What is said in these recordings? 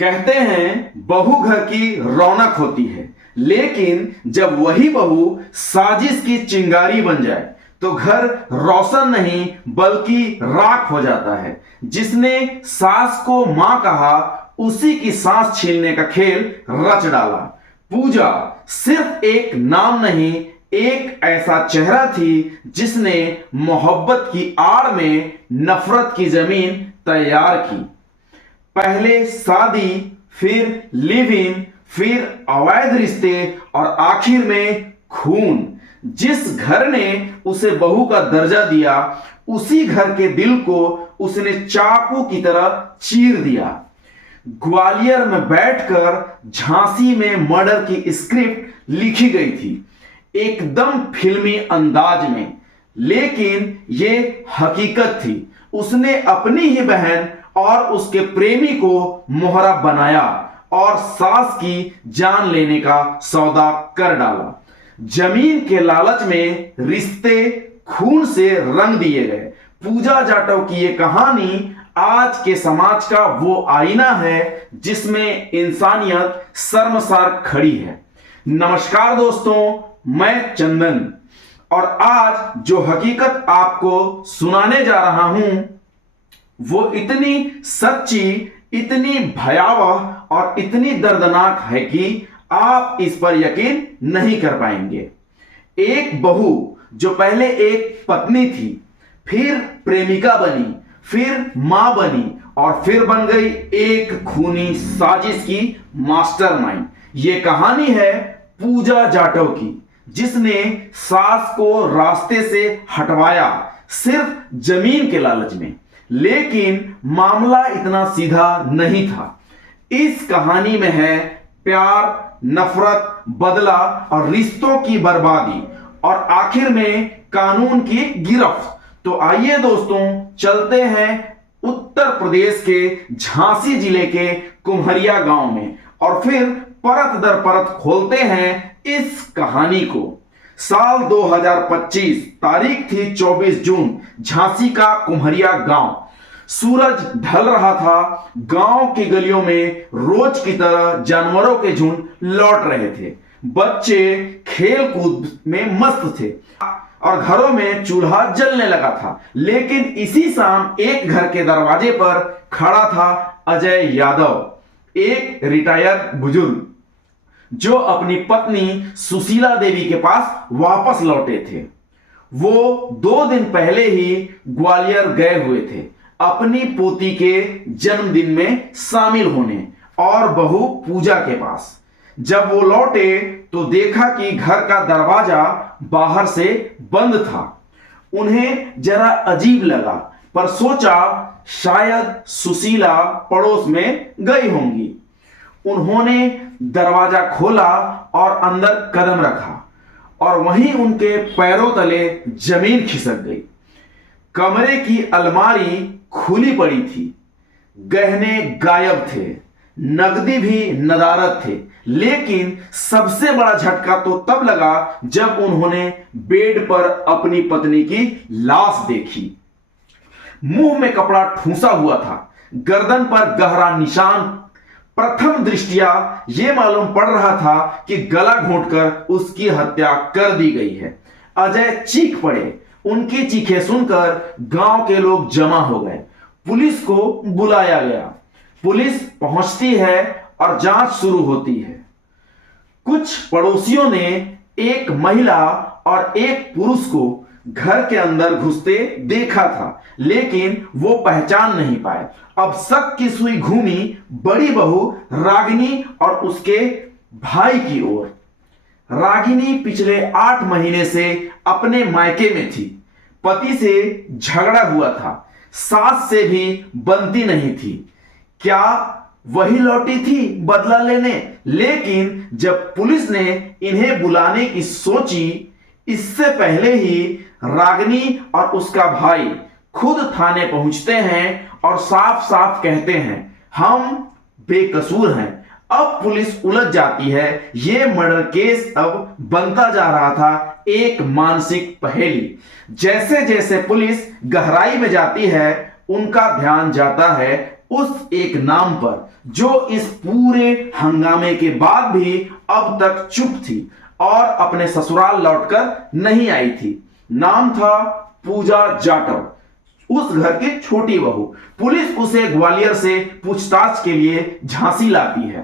कहते हैं बहू घर की रौनक होती है, लेकिन जब वही बहू साजिश की चिंगारी बन जाए तो घर रोशन नहीं बल्कि राख हो जाता है। जिसने सास को मां कहा उसी की सांस छीनने का खेल रच डाला। पूजा सिर्फ एक नाम नहीं, एक ऐसा चेहरा थी जिसने मोहब्बत की आड़ में नफरत की जमीन तैयार की। पहले शादी, फिर लिव इन, फिर अवैध रिश्ते और आखिर में खून। जिस घर ने उसे बहू का दर्जा दिया, उसी घर के दिल को उसने चाकू की तरह चीर दिया। ग्वालियर में बैठकर झांसी में मर्डर की स्क्रिप्ट लिखी गई थी, एकदम फिल्मी अंदाज में, लेकिन ये हकीकत थी। उसने अपनी ही बहन और उसके प्रेमी को मोहरा बनाया और सास की जान लेने का सौदा कर डाला। जमीन के लालच में रिश्ते खून से रंग दिए गए। पूजा जाटव की यह कहानी आज के समाज का वो आईना है जिसमें इंसानियत शर्मसार खड़ी है। नमस्कार दोस्तों, मैं चंदन और आज जो हकीकत आपको सुनाने जा रहा हूं वो इतनी सच्ची, इतनी भयावह और इतनी दर्दनाक है कि आप इस पर यकीन नहीं कर पाएंगे। एक बहू जो पहले एक पत्नी थी, फिर प्रेमिका बनी, फिर मां बनी और फिर बन गई एक खूनी साजिश की मास्टरमाइंड। ये कहानी है पूजा जाटव की, जिसने सास को रास्ते से हटवाया सिर्फ जमीन के लालच में। लेकिन मामला इतना सीधा नहीं था। इस कहानी में है प्यार, नफरत, बदला और रिश्तों की बर्बादी और आखिर में कानून की गिरफ्त। तो आइए दोस्तों, चलते हैं उत्तर प्रदेश के झांसी जिले के कुम्हरिया गांव में और फिर परत दर परत खोलते हैं इस कहानी को। साल 2025, तारीख थी 24 जून। झांसी का कुम्हरिया गांव। सूरज ढल रहा था। गांव की गलियों में रोज की तरह जानवरों के झुंड लौट रहे थे। बच्चे खेल कूद में मस्त थे और घरों में चूल्हा जलने लगा था। लेकिन इसी शाम एक घर के दरवाजे पर खड़ा था अजय यादव, एक रिटायर्ड बुजुर्ग जो अपनी पत्नी सुशीला देवी के पास वापस लौटे थे। वो 2 दिन पहले ही ग्वालियर गए हुए थे अपनी पोती के जन्मदिन में शामिल होने और बहू पूजा के पास। जब वो लौटे तो देखा कि घर का दरवाजा बाहर से बंद था। उन्हें जरा अजीब लगा, पर सोचा शायद सुशीला पड़ोस में गई होंगी। उन्होंने दरवाजा खोला और अंदर कदम रखा और वहीं उनके पैरों तले जमीन खिसक गई। कमरे की अलमारी खुली पड़ी थी, गहने गायब थे, नकदी भी नदारद थे। लेकिन सबसे बड़ा झटका तो तब लगा जब उन्होंने बेड पर अपनी पत्नी की लाश देखी। मुंह में कपड़ा ठूंसा हुआ था, गर्दन पर गहरा निशान। प्रथम दृष्टिया यह मालूम पड़ रहा था कि गला घोंटकर उसकी हत्या कर दी गई है। अजय चीख पड़े। उनकी चीखें सुनकर गांव के लोग जमा हो गए। पुलिस को बुलाया गया। पुलिस पहुंचती है और जांच शुरू होती है। कुछ पड़ोसियों ने एक महिला और एक पुरुष को घर के अंदर घुसते देखा था, लेकिन वो पहचान नहीं पाए। अब शक की सुई घूमी बड़ी बहू रागिनी और उसके भाई की ओर। रागिनी पिछले 8 महीने से अपने मायके में थी। पति से झगड़ा हुआ था, सास से भी बनती नहीं थी। क्या वही लौटी थी बदला लेने? लेकिन जब पुलिस ने इन्हें बुलाने की सोची, इससे पहले ही रागिनी और उसका भाई खुद थाने पहुंचते हैं और साफ साफ कहते हैं, हम बेकसूर हैं। अब पुलिस उलझ जाती है। यह मर्डर केस अब बनता जा रहा था एक मानसिक पहेली। जैसे जैसे पुलिस गहराई में जाती है, उनका ध्यान जाता है उस एक नाम पर जो इस पूरे हंगामे के बाद भी अब तक चुप थी और अपने ससुराल लौटकर नहीं आई थी। नाम था पूजा जाटव, उस घर की छोटी बहू। पुलिस उसे ग्वालियर से पूछताछ के लिए झांसी लाती है।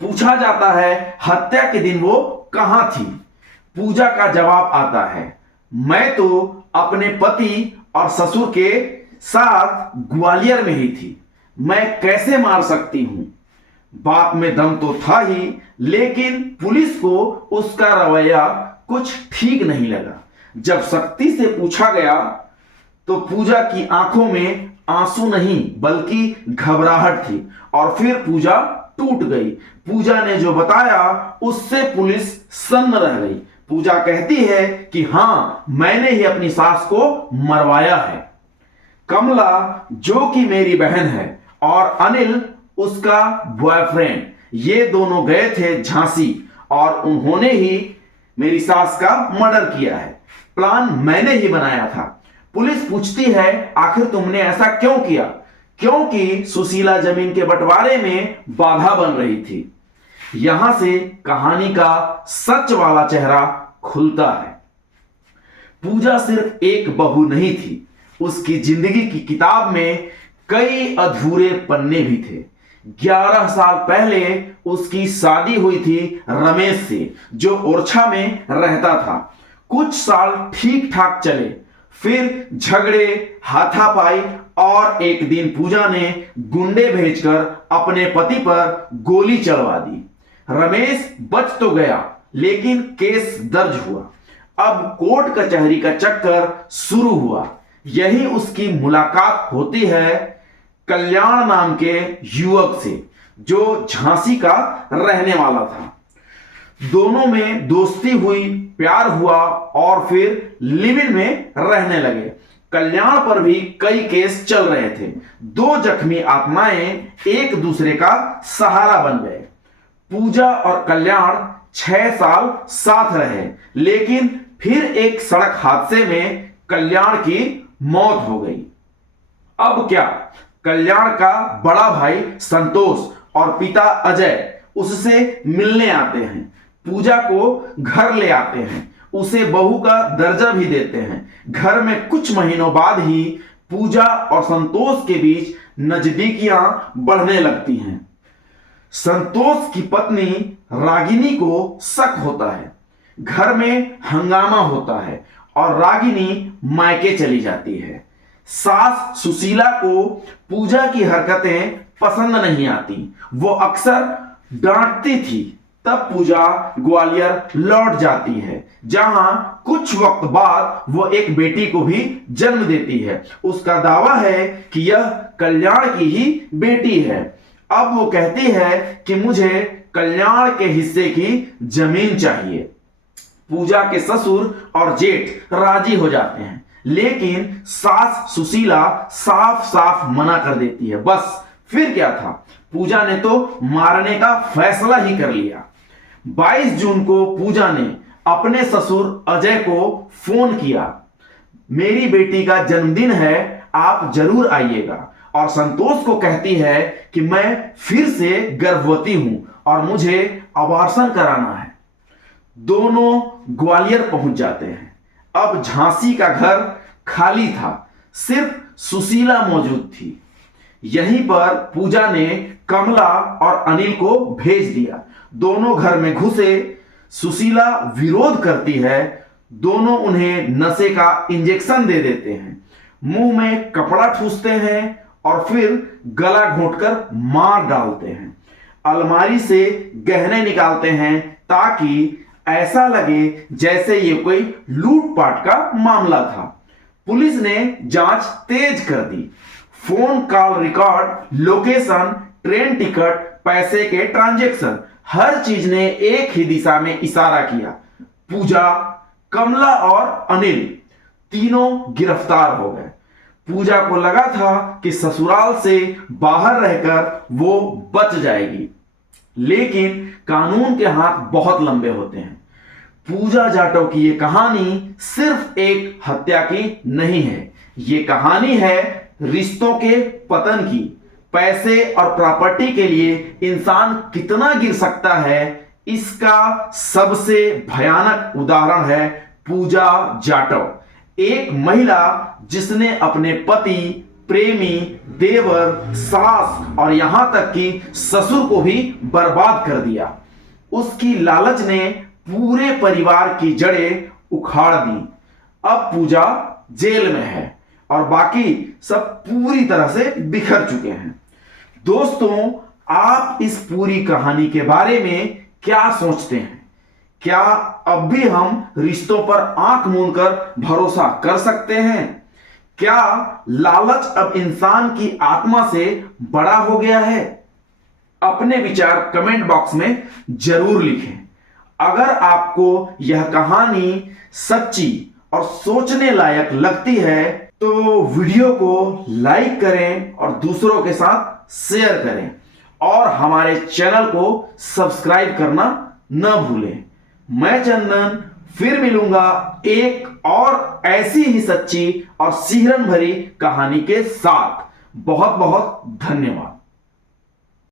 पूछा जाता है हत्या के दिन वो कहां थी। पूजा का जवाब आता है, मैं तो अपने पति और ससुर के साथ ग्वालियर में ही थी, मैं कैसे मार सकती हूं। बात में दम तो था ही, लेकिन पुलिस को उसका रवैया कुछ ठीक नहीं लगा। जब सख्ती से पूछा गया तो पूजा की आंखों में आंसू नहीं बल्कि घबराहट थी और फिर पूजा टूट गई। पूजा ने जो बताया उससे पुलिस सन्न रह गई। पूजा कहती है कि हां, मैंने ही अपनी सास को मरवाया है। कमला, जो कि मेरी बहन है, और अनिल उसका बॉयफ्रेंड, ये दोनों गए थे झांसी और उन्होंने ही मेरी सास का मर्डर किया है। प्लान मैंने ही बनाया था। पुलिस पूछती है आखिर तुमने ऐसा क्यों किया। क्योंकि सुशीला जमीन के बंटवारे में बाधा बन रही थी। यहां से कहानी का सच वाला चेहरा खुलता है। पूजा सिर्फ एक बहू नहीं थी, उसकी जिंदगी की किताब में कई अधूरे पन्ने भी थे। 11 साल पहले उसकी शादी हुई थी रमेश से, जो ओरछा में रहता था। कुछ साल ठीक ठाक चले, फिर झगड़े, हाथापाई और एक दिन पूजा ने गुंडे भेजकर अपने पति पर गोली चलवा दी। रमेश बच तो गया, लेकिन केस दर्ज हुआ। अब कोर्ट कचहरी का चक्कर शुरू हुआ। यही उसकी मुलाकात होती है कल्याण नाम के युवक से, जो झांसी का रहने वाला था। दोनों में दोस्ती हुई, प्यार हुआ और फिर लिव इन में रहने लगे। कल्याण पर भी कई केस चल रहे थे। दो जख्मी आत्माएं एक दूसरे का सहारा बन गए। पूजा और कल्याण 6 साल साथ रहे, लेकिन फिर एक सड़क हादसे में कल्याण की मौत हो गई। अब क्या? कल्याण का बड़ा भाई संतोष और पिता अजय उससे मिलने आते हैं, पूजा को घर ले आते हैं, उसे बहू का दर्जा भी देते हैं। घर में कुछ महीनों बाद ही पूजा और संतोष के बीच नजदीकियां बढ़ने लगती हैं। संतोष की पत्नी रागिनी को शक होता है। घर में हंगामा होता है और रागिनी मायके चली जाती है। सास सुशीला को पूजा की हरकतें पसंद नहीं आती, वो अक्सर डांटती थी। तब पूजा ग्वालियर लौट जाती है, जहां कुछ वक्त बाद वो एक बेटी को भी जन्म देती है। उसका दावा है कि यह कल्याण की ही बेटी है। अब वो कहती है कि मुझे कल्याण के हिस्से की जमीन चाहिए। पूजा के ससुर और जेठ राजी हो जाते हैं, लेकिन सास सुशीला साफ साफ मना कर देती है। बस फिर क्या था, पूजा ने तो मारने का फैसला ही कर लिया। 22 जून को पूजा ने अपने ससुर अजय को फोन किया, मेरी बेटी का जन्मदिन है, आप जरूर आइएगा। और संतोष को कहती है कि मैं फिर से गर्भवती हूं और मुझे अबॉर्शन कराना है। दोनों ग्वालियर पहुंच जाते हैं। अब झांसी का घर खाली था, सिर्फ सुशीला मौजूद थी। यहीं पर पूजा ने कमला और अनिल को भेज दिया। दोनों घर में घुसे। सुशीला विरोध करती है। दोनों उन्हें नशे का इंजेक्शन दे देते हैं, मुंह में कपड़ा ठूसते हैं और फिर गला घोंटकर मार डालते हैं। अलमारी से गहने निकालते हैं ताकि ऐसा लगे जैसे ये कोई लूटपाट का मामला था। पुलिस ने जांच तेज कर दी। Phone call record, location, train ticket, पैसे के ट्रांजैक्शन, हर चीज ने एक ही दिशा में इशारा किया। पूजा, कमला और अनिल तीनों गिरफ्तार हो गए। पूजा को लगा था कि ससुराल से बाहर रहकर वो बच जाएगी, लेकिन कानून के हाथ बहुत लंबे होते हैं। पूजा जाटव की ये कहानी सिर्फ एक हत्या की नहीं है, ये कहानी है रिश्तों के पतन की, पैसे और प्रॉपर्टी के लिए इंसान कितना गिर सकता है, इसका सबसे भयानक उदाहरण है पूजा जाटव, एक महिला जिसने अपने पति, प्रेमी, देवर, सास और यहां तक कि ससुर को भी बर्बाद कर दिया। उसकी लालच ने पूरे परिवार की जड़ें उखाड़ दी। अब पूजा जेल में है और बाकी सब पूरी तरह से बिखर चुके हैं। दोस्तों, आप इस पूरी कहानी के बारे में क्या सोचते हैं? क्या अब भी हम रिश्तों पर आंख मूंदकर भरोसा कर सकते हैं? क्या लालच अब इंसान की आत्मा से बड़ा हो गया है? अपने विचार कमेंट बॉक्स में जरूर लिखें। अगर आपको यह कहानी सच्ची और सोचने लायक लगती है तो वीडियो को लाइक करें और दूसरों के साथ शेयर करें और हमारे चैनल को सब्सक्राइब करना न भूलें। मैं चंदन फिर मिलूंगा एक और ऐसी ही सच्ची और सिहरन भरी कहानी के साथ। बहुत बहुत धन्यवाद।